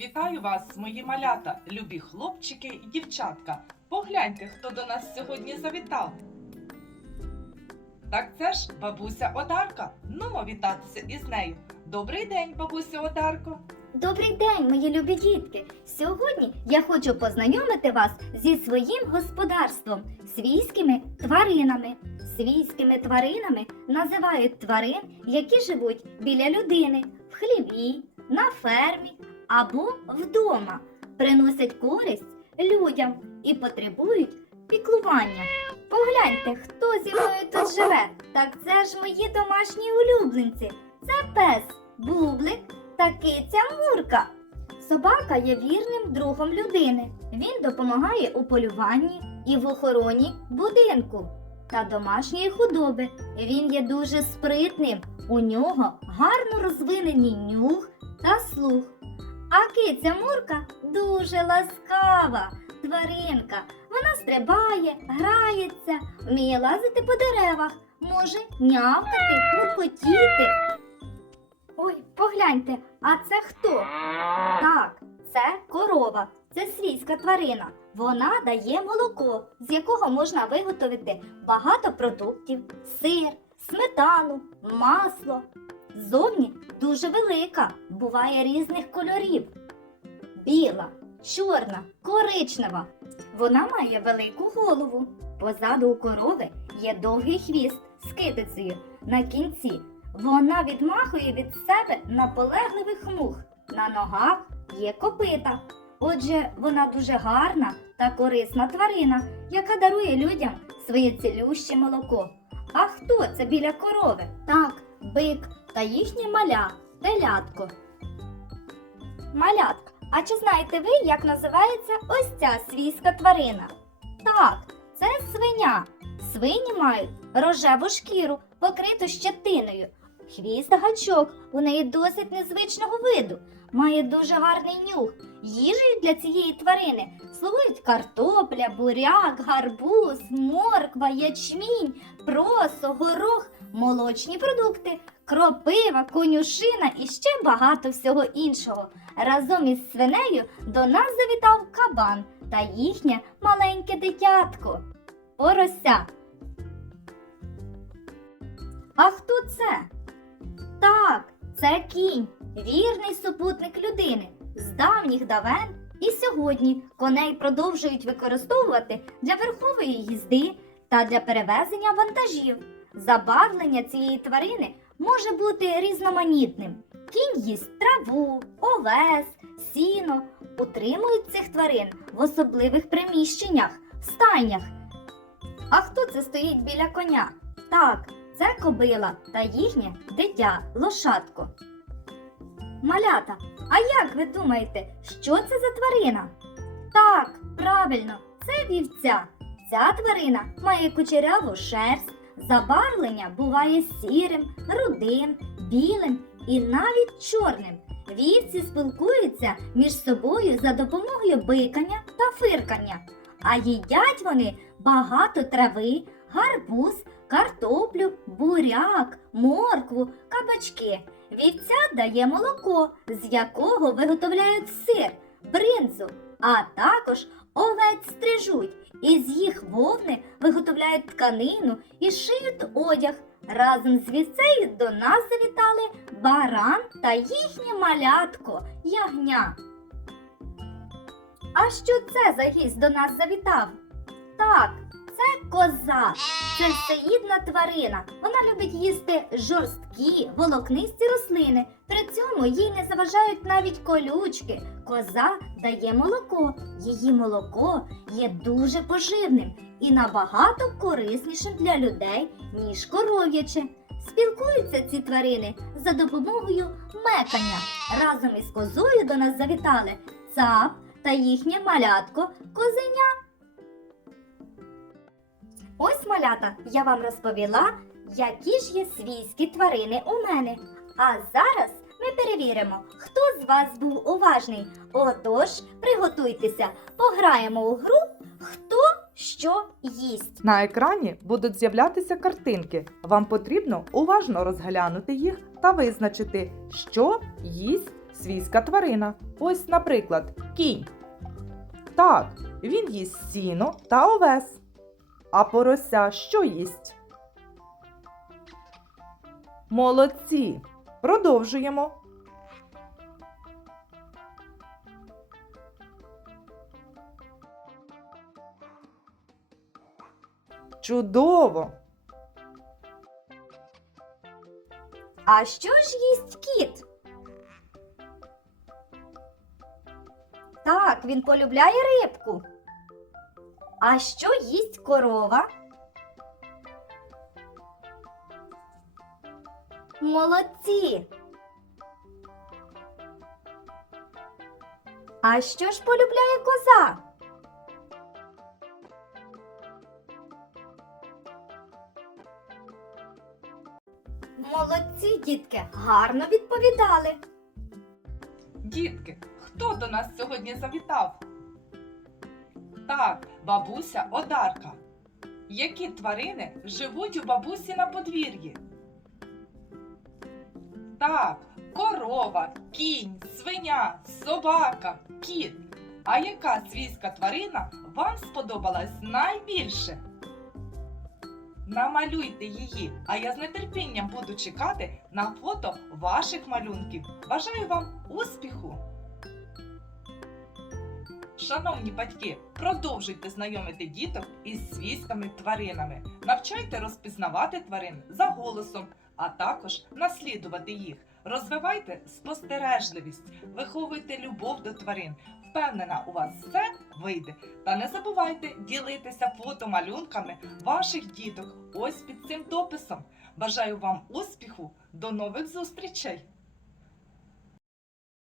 Вітаю вас, мої малята, любі хлопчики і дівчатка. Погляньте, хто до нас сьогодні завітав. Так це ж бабуся Одарка. Нумо вітатися із нею. Добрий день, бабуся Одарко. Добрий день, мої любі дітки! Сьогодні я хочу познайомити вас зі своїм господарством, свійськими тваринами. Свійськими тваринами називають тварин, які живуть біля людини, в хліві, на фермі або вдома, приносять користь людям і потребують піклування. Погляньте, хто зі мною тут живе. Так це ж мої домашні улюбленці. Це пес Бублик та киця Мурка. Собака є вірним другом людини. Він допомагає у полюванні і в охороні будинку та домашньої худоби. Він є дуже спритним. У нього гарно розвинені нюх та слух. А киця Мурка дуже ласкава тваринка. Вона стрибає, грається, вміє лазити по деревах, може нявкати, муркотіти. Ой, погляньте, а це хто? Так, це корова. Це свійська тварина. Вона дає молоко, з якого можна виготовити багато продуктів: сир, сметану, масло. Зовні дуже велика, буває різних кольорів: біла, чорна, коричнева. Вона має велику голову. Позаду у корови є довгий хвіст з китицею на кінці. Вона відмахує від себе наполегливих мух. На ногах є копита. Отже, вона дуже гарна та корисна тварина, яка дарує людям своє цілюще молоко. А хто це біля корови? Так, бик та їхнє маля, телятко. Малятка, а чи знаєте ви, як називається ось ця свійська тварина? Так, це свиня. Свині мають рожеву шкіру, покриту щетиною. Хвіст гачок у неї досить незвичного виду, має дуже гарний нюх. Їжею для цієї тварини слугують картопля, буряк, гарбуз, морква, ячмінь, просо, горох, молочні продукти, кропива, конюшина і ще багато всього іншого. Разом із свинею до нас завітав кабан та їхнє маленьке дитятко. Порося. А хто це? Так, це кінь, вірний супутник людини. З давніх давен і сьогодні коней продовжують використовувати для верхової їзди та для перевезення вантажів. Забавлення цієї тварини може бути різноманітним. Кінь їсть траву, овес, сіно. Утримують цих тварин в особливих приміщеннях, стайнях. А хто це стоїть біля коня? Так, це кобила та їхнє дитя, лошадко. Малята, а як ви думаєте, що це за тварина? Так, правильно, це вівця. Ця тварина має кучеряву шерсть, забарвлення буває сірим, рудим, білим і навіть чорним. Вівці спілкуються між собою за допомогою бикання та фиркання, а їдять вони багато трави, гарбуз, картоплю, буряк, моркву, кабачки. Вівця дає молоко, з якого виготовляють сир, бринзу, а також овець стрижуть. Із їх вовни виготовляють тканину і шиють одяг. Разом з вівцею до нас завітали баран та їхнє малятко ягня. А що це за гість до нас завітав? Так, це коза. Це всеїдна тварина. Вона любить їсти жорсткі, волокнисті рослини. При цьому їй не заважають навіть колючки. Коза дає молоко. Її молоко є дуже поживним і набагато кориснішим для людей, ніж коров'яче. Спілкуються ці тварини за допомогою мекання. Разом із козою до нас завітали цап та їхнє малятко козеня. Ось малята, я вам розповіла, які ж є свійські тварини у мене. А зараз ми перевіримо, хто з вас був уважний. Отож, приготуйтеся, пограємо у гру Хто що їсть. На екрані будуть з'являтися картинки. Вам потрібно уважно розглянути їх та визначити, що їсть свійська тварина? Ось, наприклад, кінь. Так, він їсть сіно та овес. А порося що їсть? Молодці! Продовжуємо. Чудово! А що ж їсть кіт? Так, він полюбляє рибку. А що їсть корова? Молодці. А що ж полюбляє коза? Молодці, дітки, гарно відповідали. Дітки, хто до нас сьогодні завітав? Так, бабуся Одарка. Які тварини живуть у бабусі на подвір'ї? Так, корова, кінь, свиня, собака, кіт. А яка свійська тварина вам сподобалась найбільше? Намалюйте її, а я з нетерпінням буду чекати на фото ваших малюнків. Бажаю вам успіху! Шановні батьки, продовжуйте знайомити діток із свійськими тваринами. Навчайте розпізнавати тварин за голосом, а також наслідувати їх. Розвивайте спостережливість, виховуйте любов до тварин. Впевнена, у вас все вийде. Та не забувайте ділитися фотомалюнками ваших діток ось під цим дописом. Бажаю вам успіху! До нових зустрічей!